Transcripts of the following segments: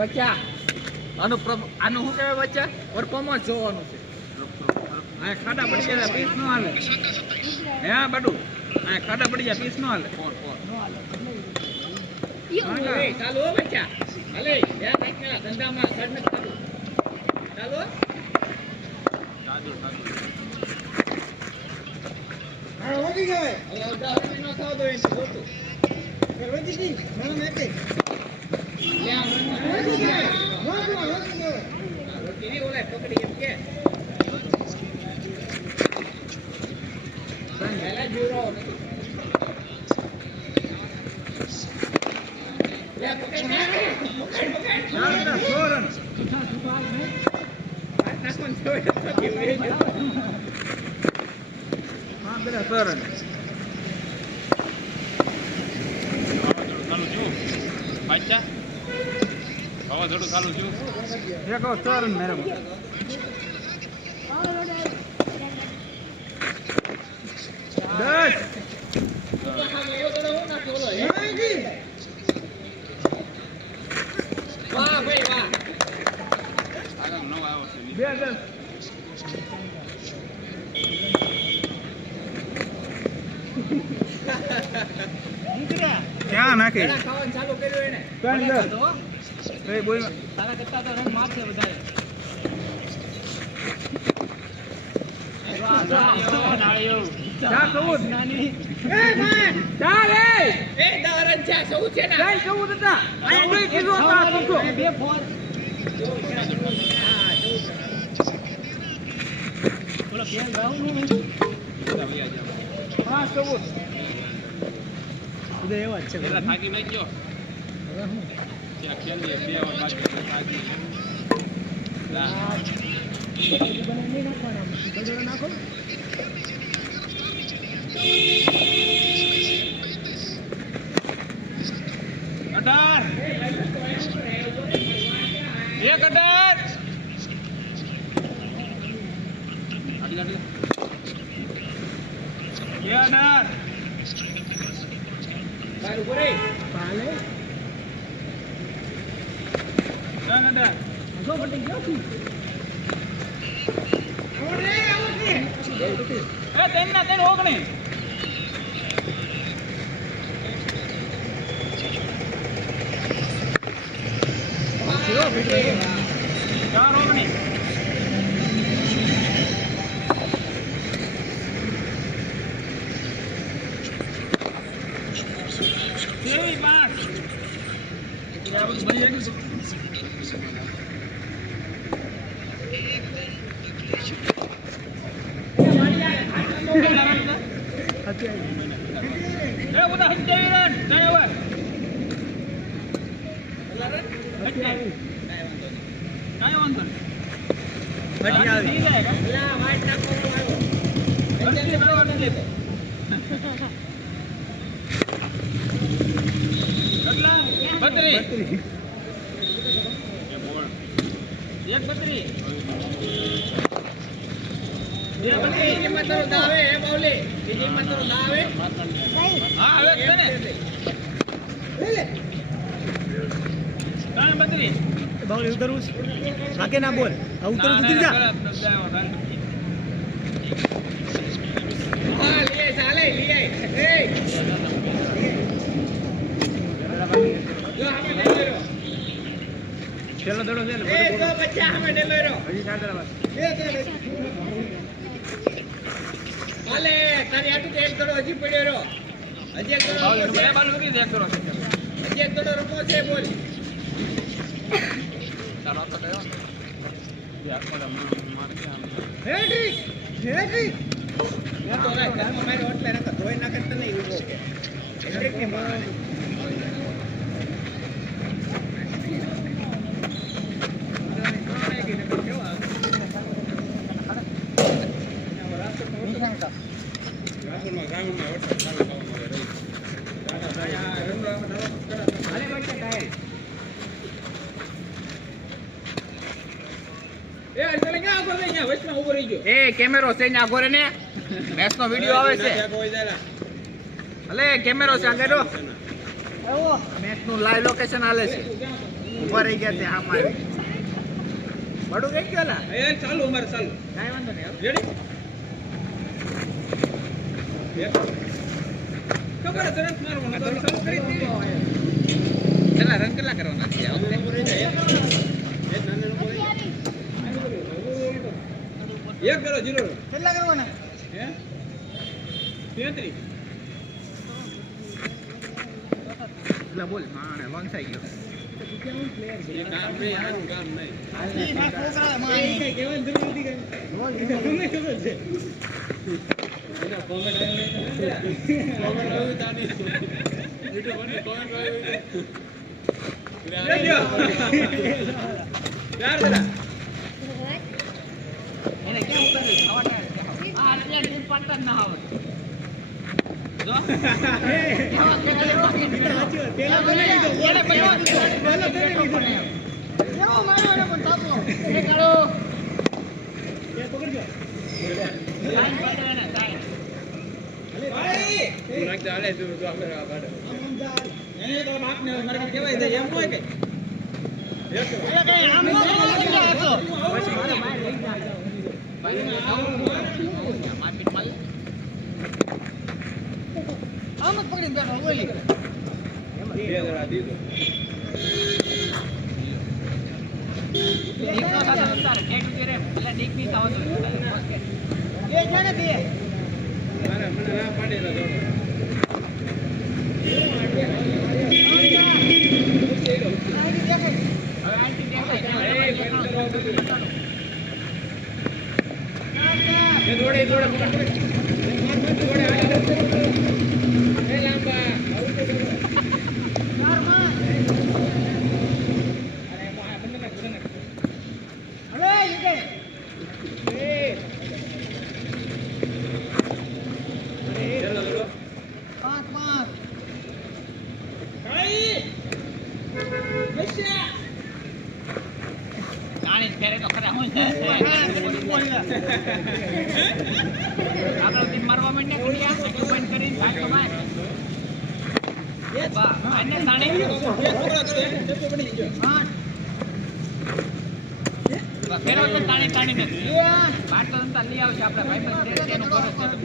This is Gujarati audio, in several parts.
બચ્ચા આનું શું કહેવાય બચ્ચા પરફોર્મન્સ જોવાનું છે. આ ખાડા પડી ગયા પીસ નો હાલે. હે બડુ આ ખાડા પડી ગયા પીસ નો હાલે. ચાલો હો બચ્ચા હાલે યાર કાઈ ધંધામાં સડ ન ચાલુ ચાલો હા વધી ગયો હવે ઉદાહરણ ન થાવ દો એને જોતું વધી ગઈ મને મેકે લ્યા વધી ગયો રોટી ઓલા પકડી એમ કે પહેલા જોરો લ્યા પકડ ના સોરન હા બેટા સોરન બચ્ચા હવા થોડું ચાલુ છું देखो सोरन मेरे को दस वाह भाई वाह આગળ નવો આવ્યો છે બે દસ ક્યાં નાખે ખાવાનું ચાલુ કર્યું એને ત્રણ દસ એ બોલ તારા કરતા તો રન માર છે વધારે ચા સૌદ નાની એ માન ચાલ એ દરન ચા સૌદ છે ને કઈ સૌદ હતા આ જોઈ કીધું તો આ સમજો બે ફોન બોલો કેમ રાઉ નું હા સૌદ ઉદય એવા છે પેલા થાકી નઈ ગયો હવે હું ત્યાં ખેલી બે વાર બાકી થાકી બનાવી નાખવાના બજરો નાખો અઢાર એક અઢાર આડી આડી બે અઢાર બાર ઉપર એ પાલે ત્રણ અઢાર જો પટી ગયો તું એ તેના તેન ઓગણી ચાર ઓગણી તેવી પાંચ आगे ना बोल उतर उतर जा लिए चाले लिए जो हमें ले लो चलो दौड़ो चलो ए तो बच्चा हमें ले लो अभी चाल दे बस आले तारी आटू एक दौड़ो हजी पड़्यो रो हजी एक दौड़ो मैं बाल मुकी एक दौड़ो हजी एक दौड़ो रुको छे बोल ચાલો તો લેવો રેડી રેડી યાર તો હવે ઘરમાં મારી ઓટલે નકર ધોઈ નાખે તો નહીં ઉભો કે એક કે મારે એ કેમેરો છે ને આગો રે ને મેચ નો વિડિયો આવે છે અલે કેમેરો છે આગળ મેચ નું લાઈવ લોકેશન આલે છે ઉભા રહી ગયા તે આમ આવી બડું કઈ ગયો લા એ ચાલુ અમારે ચાલુ કાંઈ વાંધો નહીં રેડી ખબર તરત મારવાનું તો ચાલુ કરી દીધી કેટલા રન કેટલા કરવાના છે આ વખતે એક કરો જીરો કેટલા કરવાના હે 33 એટલે બોલ માણે લોન્ચાઈ ગયો એ કામ નહીં આનું કામ નહીં એના કોમેન્ટ આવી તાની વિડિયો બની કોમેન્ટ આવી ચાર જણા એને ક્યાં ઉતાર્યું ખાવાટા આ એટલે ટીમ પાડતા જ ના આવડે જો તું નાખ દે હાલે તું તો આપણે આ પાડે એને તો માપને મારે કહેવાય દે એમ હોય કે એક પછી મારે બહાર લઈ જાય ભાઈ માપી માલ આમ જ પકડીને બેઠો બોલી બે જણા દીધો દીકરો સાથે ઉતાર ટેટ ઉતરે એટલે દીક ની થાવ તો એ જાણે દે મારે મને ના પાડેલા દોડો હવે આંટી દેખાય એ દોડે દોડે પકડ દોડે એ લાંબા ચાલો દોડો જાણે ફેરે તો ખરા હોય આપણો ટીમ મારવા માંડ્યા કુડિયા આખું બંધ કરીને ભાગ તો ભાઈ બા આને તાણે ફેરો તો તાણી તાણી નથી બાર તો અંતર લઈ આવશે આપણા ભાઈ બંધ તેનો ભરોસો છે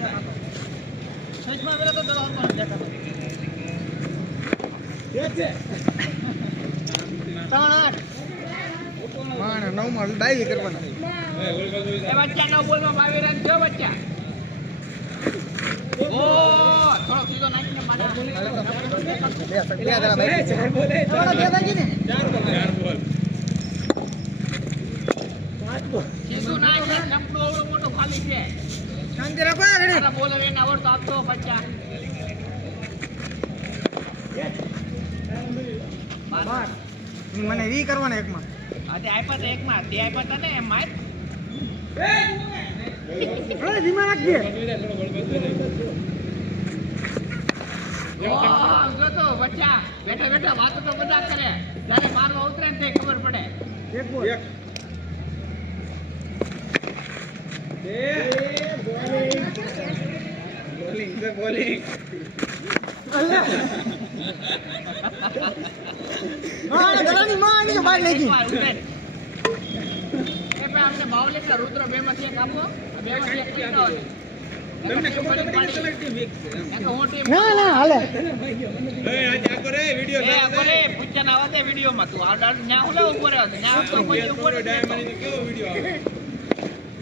સચમાં વેરો તો દવા પર દેખાતો માણ 9 માં 22 કરવાના એ ઓલ બાજુ એ બચ્ચા 9 બોલમાં 22 રન થયો બચ્ચા ઓ થોડો સીધો નાખીને પાછા બે જણા બાકી છે થોડા બે બાકી ને ચાર બોલ સીધું નાખીને નપડો એવડો મોટો ખાલી છે શાંતિ રાખો રેડી તારા બોલ હવે એને આવડતો આપતો બચ્ચા બાર મને 20 કરવાના એકમાં આજે આપ્યા હતા એકમાં તે આપ્યા હતા ને એમ માર અરે ધીમા રાખજે જો તો બચ્ચા બેઠા બેઠા વાતો તો બધા કરે જ્યારે મારવા ઉતરે ને તે ખબર પડે એક બોલ એક બોલિંગ છે બોલિંગ હા ગરાની માં ની બહાર લઈ ગઈ એકવાર ઉતરે. એ ભાઈ આપણે બાવલીના રુદ્ર બેમાંથી એક આપો બેમાંથી એક પીતા હોય તમને ખબર તો પડી કે તમારી ટીમ વીક છે એક હું ટીમ ના ના હાલે એ આજે આકો રે વિડિયો એ બોલે પૂછ્યા ના આવતે વિડિયોમાં તું આ ન્યા હું લાવ ઉપર આવ્યો ન્યા તો કોઈ ઉપર જ નહોતો. કેવો વિડિયો આવે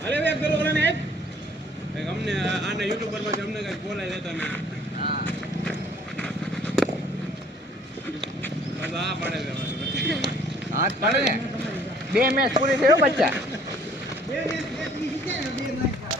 અરે બે પેલો ઓલાને એક અમને આને યુટ્યુબર માં અમને કઈ બોલાય લેતો ના હા બસ આ પાડે છે હાથ પડે ને બે મેચ પૂરી થયો બચ્ચા બે ને એક ઈ છે ને બે નાખ